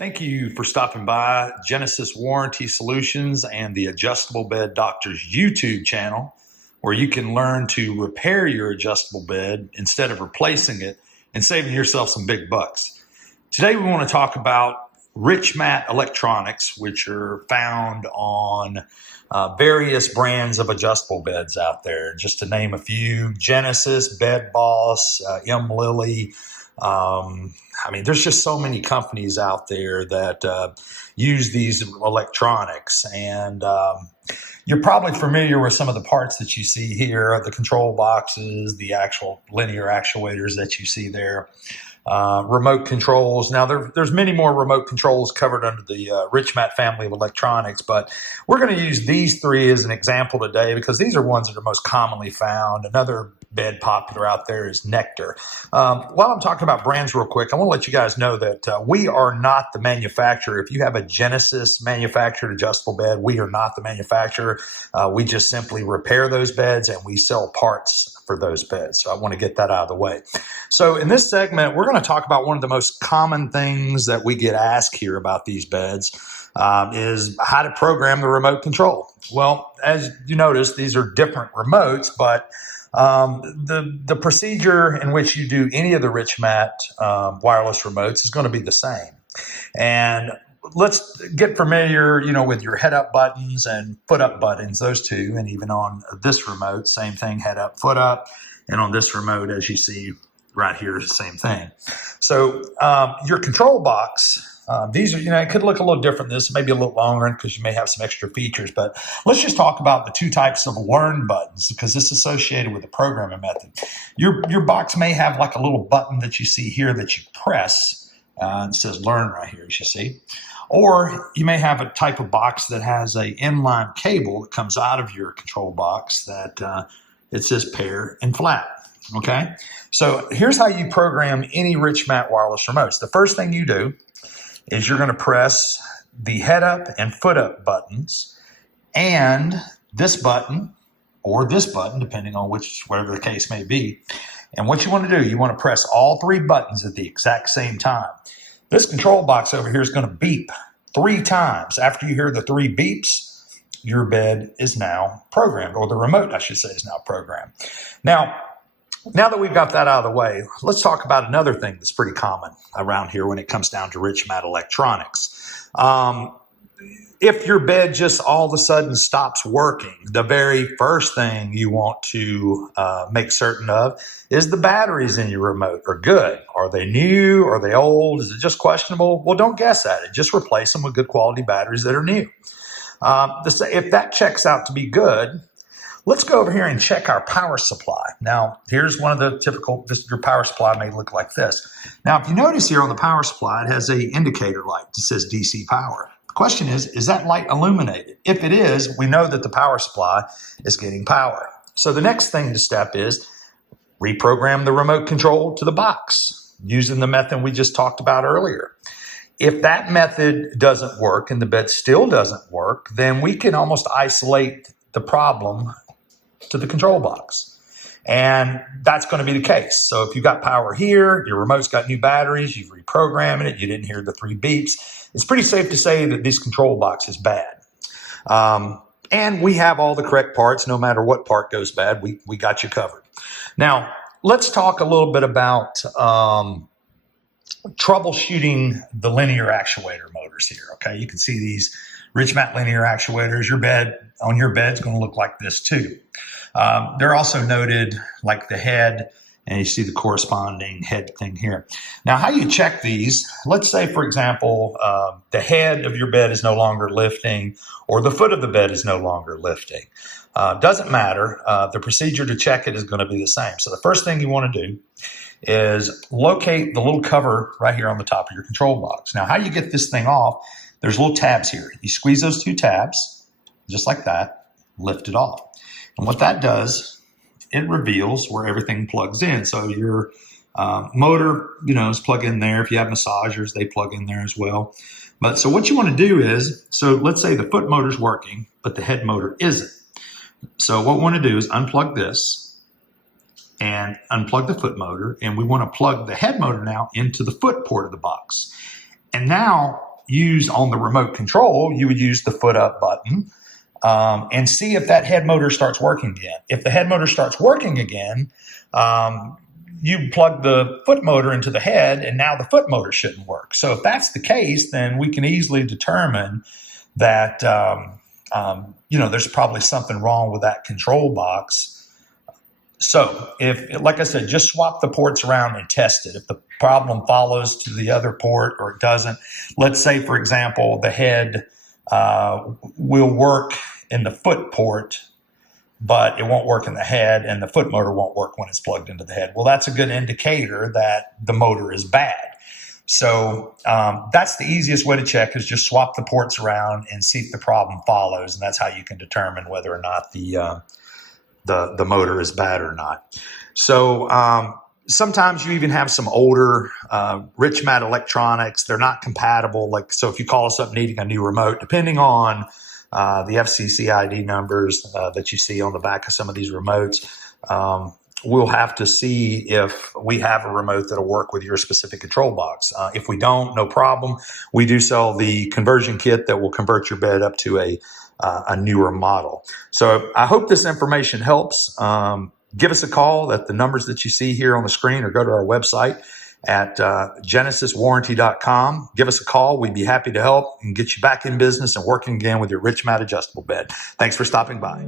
Thank you for stopping by Genesis Warranty Solutions and the Adjustable Bed Doctor's YouTube channel, where you can learn to repair your adjustable bed instead of replacing it and saving yourself some big bucks. Today we want to talk about Richmat electronics, which are found on various brands of adjustable beds out there. Just to name a few: Genesis, Bed Boss, M. Lily. There's just so many companies out there that use these electronics, and you're probably familiar with some of the parts that you see here, the control boxes, the actual linear actuators that you see there, remote controls. Now, there's many more remote controls covered under the Richmat family of electronics, but we're going to use these three as an example today because these are ones that are most commonly found. Another bed popular out there is Nectar. While I'm talking about brands real quick, I want to let you guys know that we are not the manufacturer. If you have a Genesis manufactured adjustable bed, we are not the manufacturer. We just simply repair those beds and we sell parts for those beds. So I want to get that out of the way. So in this segment, we're going to talk about one of the most common things that we get asked here about these beds is how to program the remote control. Well, as you notice, these are different remotes, but the procedure in which you do any of the Richmat wireless remotes is going to be the same. And let's get familiar, with your head up buttons and foot up buttons, those two. And even on this remote, same thing, head up, foot up. And on this remote, as you see right here, is the same thing. So your control box, these are, it could look a little different. This may be a little longer because you may have some extra features, but let's just talk about the two types of learn buttons because this is associated with the programming method. Your box may have like a little button that you see here that you press. It says learn right here, as you see. Or you may have a type of box that has a inline cable that comes out of your control box that it says pair and flat. Okay, so here's how you program any Richmat wireless remotes. The first thing you do is you're going to press the head up and foot up buttons and this button or this button, depending on whatever the case may be. And what you want to do, you want to press all three buttons at the exact same time. This control box over here is going to beep 3 times. After you hear the 3 beeps, your bed is now programmed, or the remote, I should say, is now programmed. Now that we've got that out of the way, let's talk about another thing that's pretty common around here when it comes down to Richmat electronics. If your bed just all of a sudden stops working, the very first thing you want to make certain of is the batteries in your remote are good. Are they new? Are they old? Is it just questionable? Well, don't guess at it. Just replace them with good quality batteries that are new. If that checks out to be good, let's go over here and check our power supply. Now, here's one of the typical, your power supply may look like this. Now, if you notice here on the power supply, it has an indicator light that says DC power. The question is that light illuminated? If it is, we know that the power supply is getting power. So the next thing to step is reprogram the remote control to the box using the method we just talked about earlier. If that method doesn't work and the bed still doesn't work, then we can almost isolate the problem to the control box. And that's going to be the case. So if you've got power here, your remote's got new batteries, you've reprogrammed it, you didn't hear the 3 beeps, it's pretty safe to say that this control box is bad. And we have all the correct parts. No matter what part goes bad, we got you covered. Now, let's talk a little bit about troubleshooting the linear actuator motors here. Okay, you can see these Richmat linear actuators. Your bed is going to look like this too. They're also noted like the head, and you see the corresponding head thing here. Now, how you check these, let's say, for example, the head of your bed is no longer lifting or the foot of the bed is no longer lifting. Doesn't matter. The procedure to check it is going to be the same. So the first thing you want to do is locate the little cover right here on the top of your control box. Now, how you get this thing off, there's little tabs here. You squeeze those 2 tabs, just like that, lift it off. And what that does, it reveals where everything plugs in. So your motor, is plugged in there. If you have massagers, they plug in there as well. But so what you want to do is, so let's say the foot motor's working, but the head motor isn't. So what we want to do is unplug this and unplug the foot motor. And we want to plug the head motor now into the foot port of the box. And now use on the remote control, you would use the foot up button and see if that head motor starts working again. If the head motor starts working again, you plug the foot motor into the head, and now the foot motor shouldn't work. So if that's the case, then we can easily determine that there's probably something wrong with that control box. So if, like I said, just swap the ports around and test it. If the problem follows to the other port or it doesn't, let's say, for example, the head will work in the foot port, but it won't work in the head, and the foot motor won't work when it's plugged into the head. Well, that's a good indicator that the motor is bad. So that's the easiest way to check, is just swap the ports around and see if the problem follows, and that's how you can determine whether or not the motor is bad or not. So sometimes you even have some older Richmat electronics. They're not compatible. So if you call us up needing a new remote, depending on the FCC ID numbers that you see on the back of some of these remotes, we'll have to see if we have a remote that'll work with your specific control box. If we don't, no problem. We do sell the conversion kit that will convert your bed up to a newer model. So I hope this information helps. Give us a call at the numbers that you see here on the screen, or go to our website at genesiswarranty.com. Give us a call. We'd be happy to help and get you back in business and working again with your Richmat adjustable bed. Thanks for stopping by.